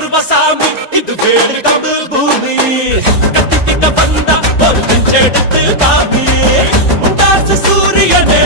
சர்வசாமி இது வேறு தமிழ் பூமி கத்திக்கிட்ட வந்தா ஒரு நெஞ்செடுத்து காமி முண்டாசு சூரியனே